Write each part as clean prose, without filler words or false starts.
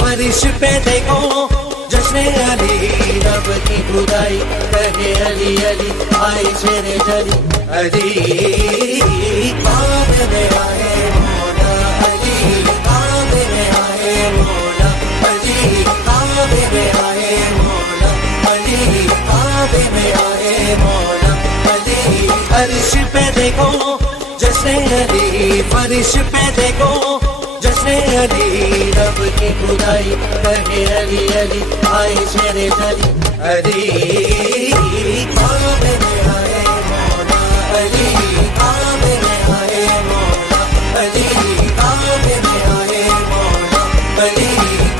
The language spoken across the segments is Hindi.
फर्श पे देखो जश्न अली, रब की खुदाई कहे अली अली, आए शेरे जली अली। काबे में आए मौला अली, काबे में आए मौला अली, काबे में आए मौला अली, काबे में आए मौला अली। फर्श पे देखो जश्न अली, फर्श पे देखो जश्न अली, रब की खुदाई कहे अली अली, आए शेरे जली अली। काबे में आए मौला अली, काबे में आए मौला अली, काबे में आए मौला अली,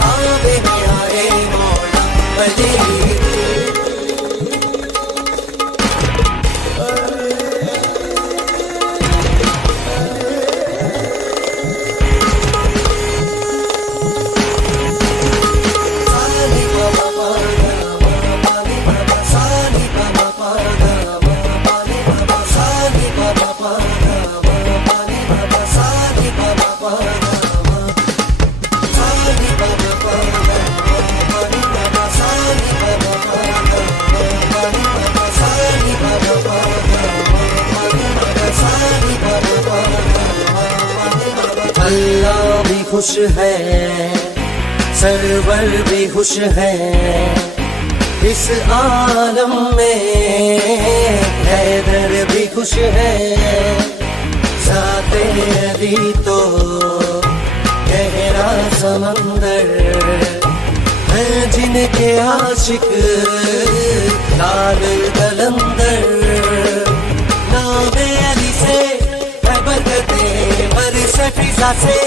काबे में आए मौला अली। अल्लाह भी खुश है, सरवर भी खुश है, इस आलम में हैदर भी खुश है। ज़ाते अली तो गहरा समंदर है, जिनके आशिक लाल कलंदर। नामे अली से है बरकतें, बरस फिजा से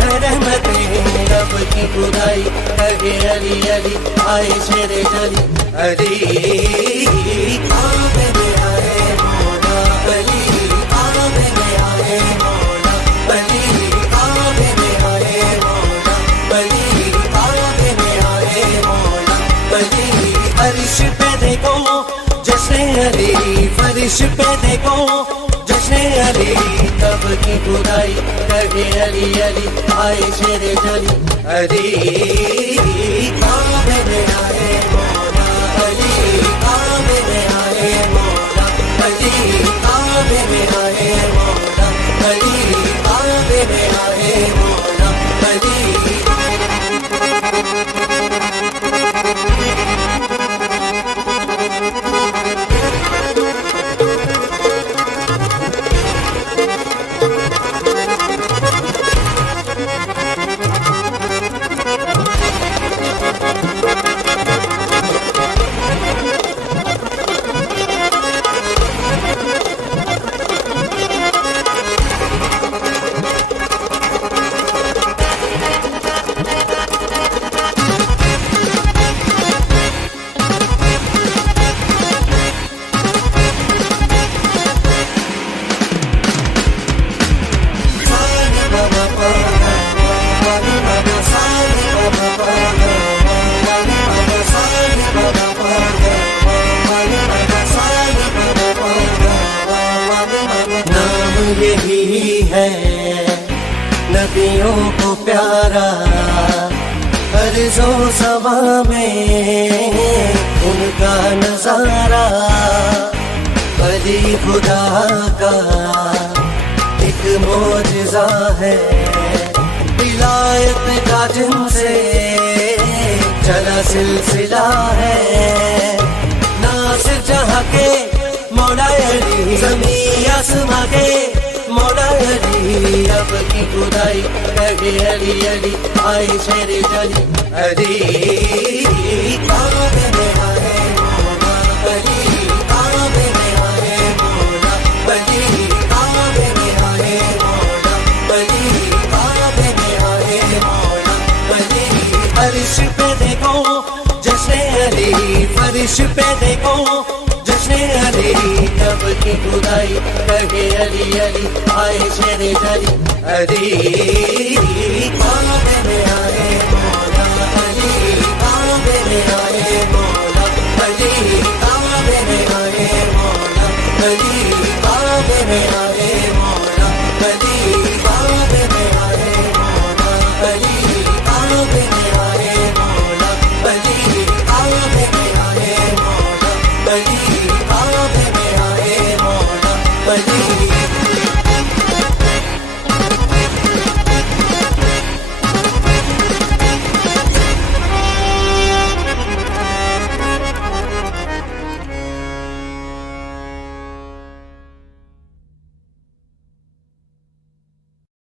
है रहमतें, रब की खुदाई कहे अली अली, आए शेरे जली अली। काबे में आए मौला अली, काबे में आए मौला अली, काबे में आए मौला अली, काबे में आए मौला अली। फर्श पे देखो जश्न अली, फर्श पे देखो जश्न अली, रब की खुदाई कहे अली अली, आए शेरे जली अली। काबे में आए मौला अली, काबे में आए मौला अली, काबे में आए मौला अली, काबे में आए मौला अली। यही है नबियों को प्यारा, अर्ज़ो समा में उनका नजारा। अली खुदा का एक मौजिज़ा है, विलायत का जिनसे चला सिलसिला है। नासिर जहाँ के मौला अली, ज़मीं आसमां के मौला अली, रब की खुदाई कहे अली अली, आए शेरे जली अली। काबे में आए मौला अली, काबे में आए मौला अली, काबे में आए मौला अली, काबे में आए मौला अली। फर्श पे देखो जश्न अली, फर्श पे देखो जश्न अली, रब की खुदाई कहे अली अली, आए शेरे जली अली।